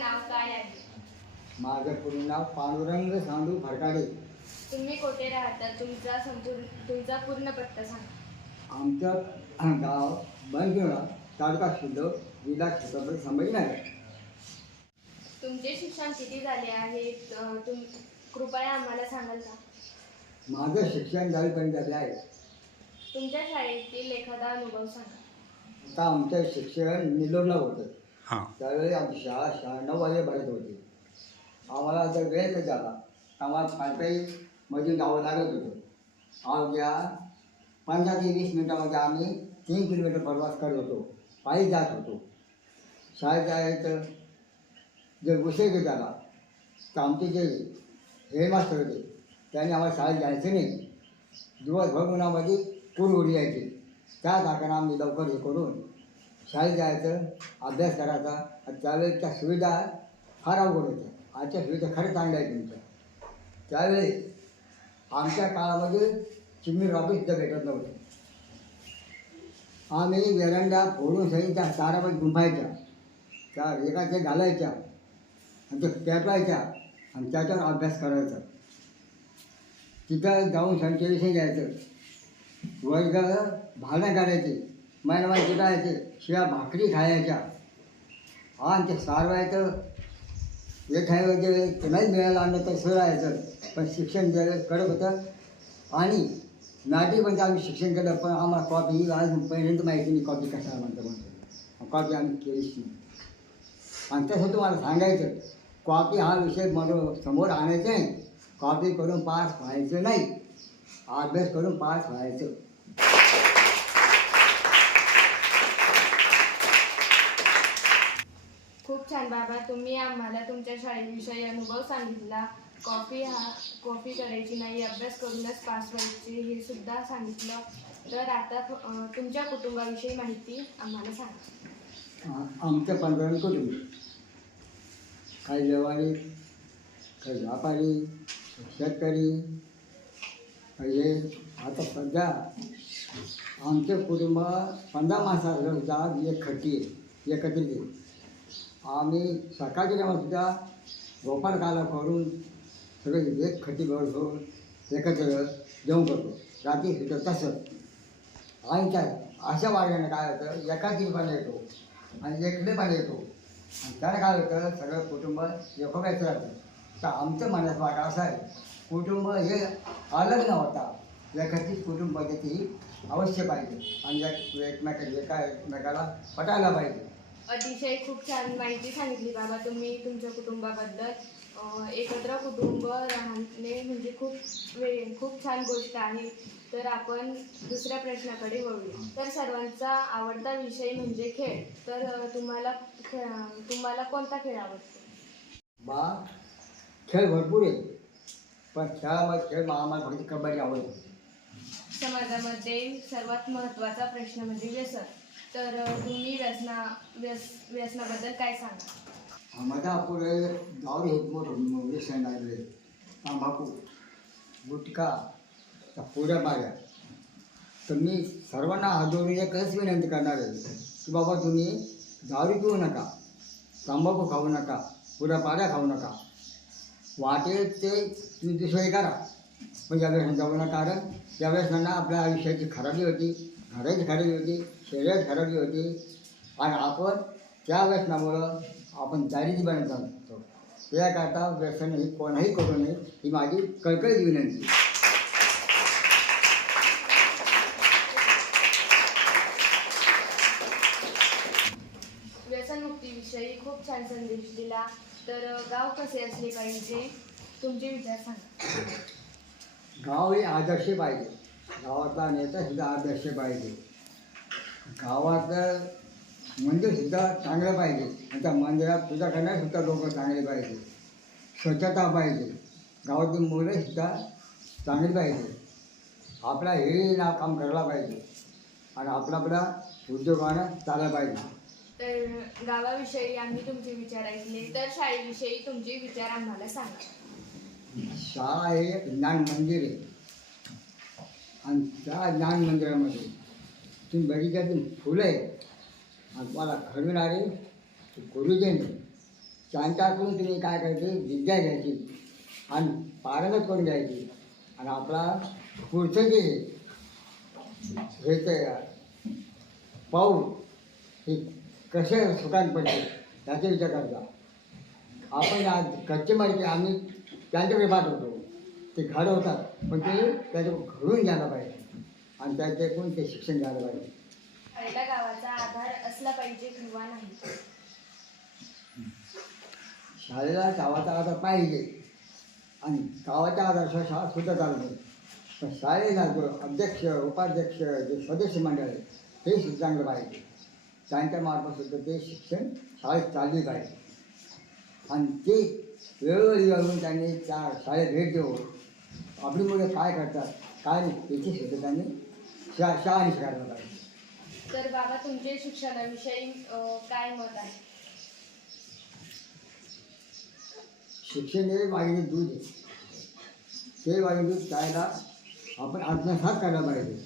नाव काय आहे? माझं पूर्ण नाव पांडुरंग सांडू फरकाडे तुम्ही कुठे राहता? तुमचा संपूर्ण तुमचा पूर्ण पत्ता सांगा. आमचं गाव बनकिवळा तालुका शुद्ध जिल्हा छत्रपती संभाजीनगर. तुमचे शिक्षण किती झाले आहे? अ, तुम कृपया आम्हाला सांगाल का? माझं शिक्षण दहावीपर्यंत झाले आहे. तुमच्या शाळेतील एखादा अनुभव सांगा. आता आमचं शिक्षण निलोरला होतं. हां. त्यावेळी आमची शाळा शाळा नऊ वाजे भरत होती. आम्हाला जर वेळ झाला. आम्हाला पायपाई मध्ये म्हणजे जावं लागत होतं. आमच्या पंधरा ते वीस मिनटामध्ये आम्ही तीन किलोमीटर प्रवास करत होतो. पायी जात होतो. शाळेत जायचं जर उशीर झाला तर आमचे जे हेडमास्टर होते त्यांनी आम्हाला शाळेत जायचं नाही. दिवसभर उन्हामध्ये पूर उडी यायची त्या कारणानं आम्ही लवकर हे करून शाळेत जायचं अभ्यास करायचा आणि त्यावेळेस त्या सुविधा फार अवघड होत्या. आजच्या सुविधा खरंच चांगल्या आहेत तुमच्या. त्यावेळी आमच्या काळामध्ये चिमणी रॉबी सुद्धा भेटत नव्हते. आम्ही वेरंडा फोडून सगळी त्या तारामध्ये गुंफायच्या त्या एकाच्या घालायच्या आणि त्या पेटवायच्या आणि त्याच्यावर अभ्यास करायचा. तिथं जाऊन संचविषयी घ्यायचं. वर्ग भाडं काढायचे महिनाभर चिटायचे शिवाय भाकरी खायच्या. आणि ते सारवायचं. खायचं ते नाही मिळालं आणलं तर सोडायचं. पण शिक्षण जे कडक होतं. आणि नाटी म्हणजे आम्ही शिक्षण केलं पण आम्हाला कॉपी आज पहिल्यांदा माहिती नाही कॉपी कशाला म्हणतो म्हणतो कॉपी आम्ही केलीच नाही. आणि तसं तुम्हाला सांगायचं कॉपी हा विषय मला समोर आणायचा नाही. कॉपी करून पास व्हायचं नाही. अभ्यास करून पास व्हायचं. खूप छान बाबा. तुम्ही आम्हाला तुमच्या शाळेविषयी अनुभव सांगितला. कॉफी हा कॉफी करायची नाही अभ्यास करूनच पास व्हायची हे सुद्धा सांगितलं. तर आता तुमच्या कुटुंबाविषयी माहिती आम्हाला सांगा. आमच्या पंधरा कुटुंब काही जवारी काही व्यापारी शेतकरी? हे आता सध्या आमचे कुटुंब पंधरा माणसाचं जात एक खट्टी एकत्रित आम्ही सकाळच्या टायमातसुद्धा गोपाल काला करून सगळे एक खट्टी घेऊन एकत्र जेवण करतो. रात्री सुद्धा तसं आणि काय अशा मार्गाने काय होतं एकाकी पाणी येतो आणि एकटे पाणी येतो. आणि त्याला काय होतं सगळं कुटुंब एकोप्याचं राहतं. तर आमचं म्हणण्याचा भाग असा आहे कुटुंब हे अलग न होता एखादी कुटुंब पद्धती अवश्य पाहिजे. आणि एक एकमेकाला एका एकमेकाला पटायला पाहिजे. अतिशय खूप छान माहिती सांगितली बाबा तुम्ही तुमच्या कुटुंबाबद्दल. एकत्र कुटुंब राहणे म्हणजे खूप वे खूप छान गोष्ट आहे. तर आपण दुसऱ्या प्रश्नाकडे वळूया. तर सर्वांचा आवडता विषय म्हणजे खेळ. तर तुम्हाला खे- तुम्हाला कोणता खेळ आवडतो? बा खेळ भरपूर आहे पण खेळामध्ये खेळ आम्हाला फक्त कबड्डी आवडते. समाजामध्ये सर्वात महत्त्वाचा प्रश्न म्हणजे व्यसन. तर तुम्ही व्यसना व्यस व्यसनाबद्दल काय सांगा? माझा पुढे दारू हे मोठं व्यसन लागले तंबाखू गुटखा त्या पुऱ्या पाड्या तर मी सर्वांना हात एकच विनंती करणार आहे की बाबा तुम्ही दारू पिऊ नका तंबाखू खाऊ नका पुऱ्या पाड्या खाऊ नका. वाटेल ते तुम्ही दुसरे करा. पण या व्यसन जाऊ नका कारण या व्यसनांना आपल्या आयुष्याची खराबी होती. घराची खराबी होती शरीराची खराबी होती. आणि आपण त्या व्यसनामुळं आपण दारिद्र्य बनत जातो. त्याकरता व्यसन हे कोणाही करू नये ही माझी कळकळीची विनंती. व्यसनमुक्तीविषयी खूप छान संदेश दिला. तर गाव कसे असले पाहिजे? तुमचे विचार सांगा. गाव हे आदर्श पाहिजे. गावातला नेता सुद्धा आदर्श पाहिजे. गावातलं मंदिरसुद्धा चांगलं पाहिजे. आणि त्या मंदिरात पूजा करणारे सुद्धा लोक चांगले पाहिजे. स्वच्छता पाहिजे. गावातील मुलं सुद्धा चांगली पाहिजे. आपला हे ना काम करायला पाहिजे. आणि आपला आपला उद्योगानं चालला पाहिजे. तर गावाविषयी आम्ही तुमचे विचार ऐकले. तर शाळेविषयी तुमचे विचार आम्हाला सांगा. शाळा हे ज्ञान मंदिर आहे. आणि त्या ज्ञान मंदिरामध्ये तुम्ही बगीच्यातील फुलं आहे आणि मला घडविणारे ते त्यांच्याकडून तुम्ही काय करायचे? विद्या घ्यायची. आणि पारंगत करून घ्यायची. आणि आपला पुढचं जे हे ते पाऊल हे कसे सुखात पडते त्याचा विचार करता. आपण आज कच्चे माहिती आम्ही त्यांच्याकडे पाठवतो. ते घडवतात पण ते त्याच्या घडून घ्यायला पाहिजे. आणि त्याच्याकडून ते शिक्षण घ्यायला पाहिजे. शाळेला गावाचा आधार असला पाहिजे किंवा नाही. शाळेला गावाचा आधार पाहिजे. आणि गावाच्या आधाराशिवाय शाळा सुद्धा चालू नाही. पण शाळेला जो अध्यक्ष उपाध्यक्ष जे सदस्य मंडळ आहे ते सुद्धा चांगलं पाहिजे. त्यांच्या मार्फत सुद्धा ते शिक्षण शाळेत चालली पाहिजे. आणि ते वेळोवेळी येऊन त्यांनी त्या शाळेत भेट देऊन आपली मुलं काय करतात काय त्याची सुद्धा त्यांनी शा शाळा शिकायला पाहिजे तर बाबा तुमचे शिक्षणाविषयी काय मत आहे? शिक्षण हे वाईने दूध आहे. ते वाईने दूध प्यायला आपण आत्मसात करायला पाहिजे.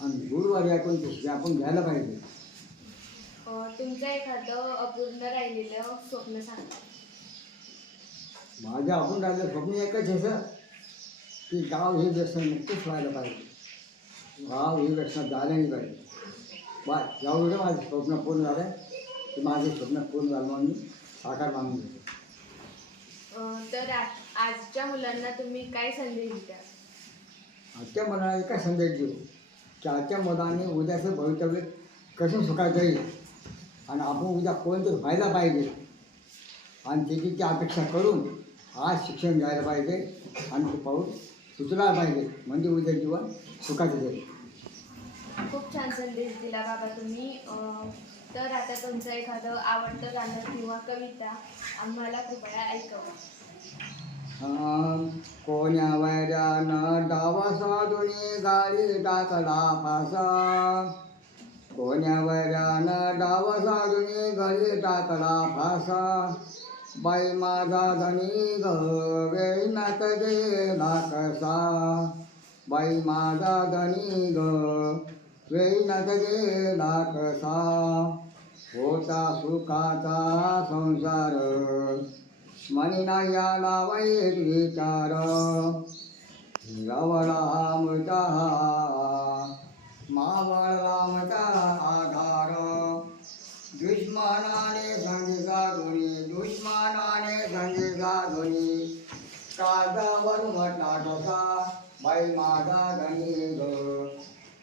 आणि गुरुवारी ऐकून ते आपण घ्यायला पाहिजे. तुमचं एखादं अपूर्ण राहिलेलं स्वप्न सांगा. माझं आपण राहिलं स्वप्न एकच आहे सर. की गाव हे व्यसन मुक्तच व्हायला पाहिजे. गाव हे व्यसन झालं नाही पाहिजे बा एवढं माझं स्वप्न पूर्ण झालं की माझं स्वप्न पूर्ण झालं म्हणून मी साकार मानून घेतो. तर आजच्या मुलांना तुम्ही काय संदेश द्याल? आजच्या मनाला एका संदेश देऊ. की आजच्या मुलांनी उद्याचं भवितव्य कसं सुखाचं येईल. आणि आपण उद्या कोणतरी व्हायला पाहिजे. आणि त्याची ती अपेक्षा करून आज शिक्षण घ्यायला पाहिजे आणि ते पाऊल सुचला पाहिजे. म्हणजे उद्या जीवन सुखाचं जाईल. खूप छान संदेश दिला बाबा तुम्ही. अं, तर आता तुमचं एखादं आवडतं गाणं किंवा कविता आम्हाला कृपया ऐकवा. कोण्या वैऱ्यानं डावा साधुनी गाडी टाकला फासा कोण्या वैऱ्यानं डावा साधुनी गळी टाकला फासा बाई माझा धनी ग वेळीनाथ गेला नाकसा बाई माझा धनी ग वेळीनाथ गेला नाकसा होता सुखाचा संसार मनीना याला वाईट विचार. रवळा मृता काजावर म्हटला ठसा बाई माझा धनी ग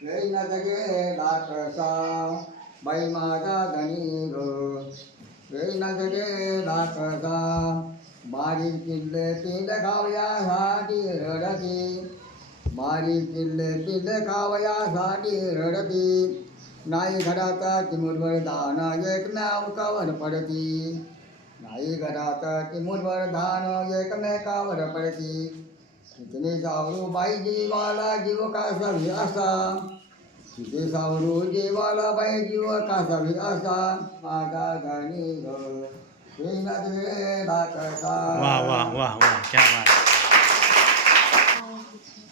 लैनत गेला कसा बाई माझा धनी ग लैनत गेला कसा बारीक किल्ले तिल खावयासाठी रडती. बारीक किल्ले तिल खावयासाठी रडती. नाही घरात एक दान एकमेकावर पडती. नाही घरात चिमुटवर धान एकमेकावर पडती कितने सावरू बाई जीवाला जीव कासावी असा किती सावरू जीवाला बाई जीव कासावी असा माझा धनी ग श्रीनाथ वेळा कसा वाह वाह वाह वाह क्या बात। अं,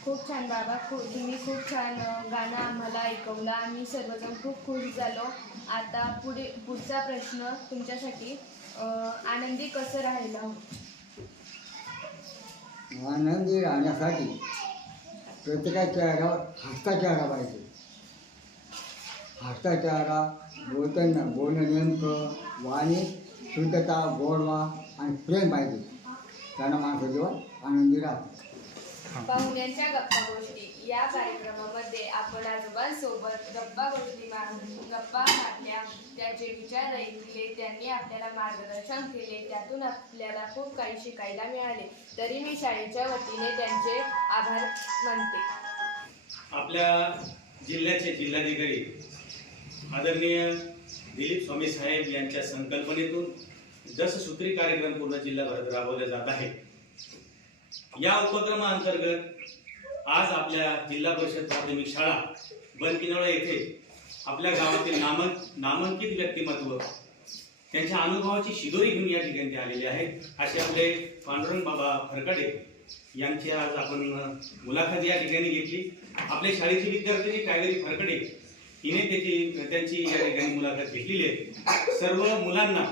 खूप छान बाबा खूप तुम्ही खूप छान गाणं आम्हाला ऐकवलं. आम्ही सर्वजण खूप खुश झालो. आता पुढे पुढचा प्रश्न तुमच्यासाठी. आनंदी कसं राहायला आनंदी राहण्यासाठी प्रत्येकाच्या चेहऱ्यावर हसता चेहरा पाहिजे. हसता चेहरा बोलताना बोलणं नेमकं वाणी शुद्धता गोडवा आणि प्रेम पाहिजे. त्यानं माणसं जीवन आनंदी राहतं. पाहुण्यांच्या गप्पा गोष्टी. या कार्यक्रमामध्ये आपण आजोबांसोबत गप्पा गोष्टी मार- गप्पा मारल्या. त्यांचे विचार ऐकले त्यांनी आपल्याला मार्गदर्शन केले त्यातून आपल्याला खूप काही शिकायला मिळाले. तरी मी शाळेच्या वतीने त्यांचे आभार मानते. आपल्या जिल्ह्याचे जिल्हाधिकारी आदरणीय दिलीप स्वामी साहेब यांच्या संकल्पनेतून दससूत्री कार्यक्रम पूर्ण जिल्हाभरात राबवला जात आहे या उपक्रमाअंतर्गत आज आपल्या जिल्हा परिषद प्राथमिक शाळा बनकिनवळा येथे आपल्या गावातील नामं नामांकित व्यक्तिमत्व त्यांच्या अनुभवाची शिदोरी घेऊन या ठिकाणी ते आलेले आहेत. असे आपले पांडुरंग बाबा फरकाडे यांची आज आपण मुलाखत या ठिकाणी घेतली. आपल्या शाळेचे विद्यार्थी कावेरी फरकडे हिने त्याची त्यांची या ठिकाणी मुलाखत घेतलेली आहे. सर्व मुलांना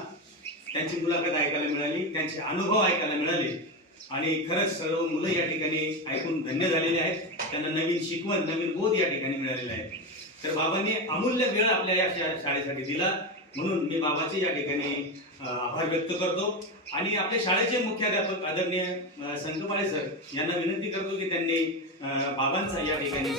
त्यांची मुलाखत ऐकायला मिळाली त्यांचे अनुभव ऐकायला मिळाले. आणि खरंच सर्व मुलं या ठिकाणी ऐकून धन्य झालेले आहेत. त्यांना नवीन शिकवण नवीन बोध या ठिकाणी मिळालेला आहे. तर बाबांनी अमूल्य वेळ आपल्या या शाळेसाठी दिला. म्हणून मी बाबाचे या ठिकाणी आभार व्यक्त करतो. आणि आपल्या शाळेचे मुख्याध्यापक आदरणीय अ, सर यांना विनंती करतो की त्यांनी बाबांचा या ठिकाणी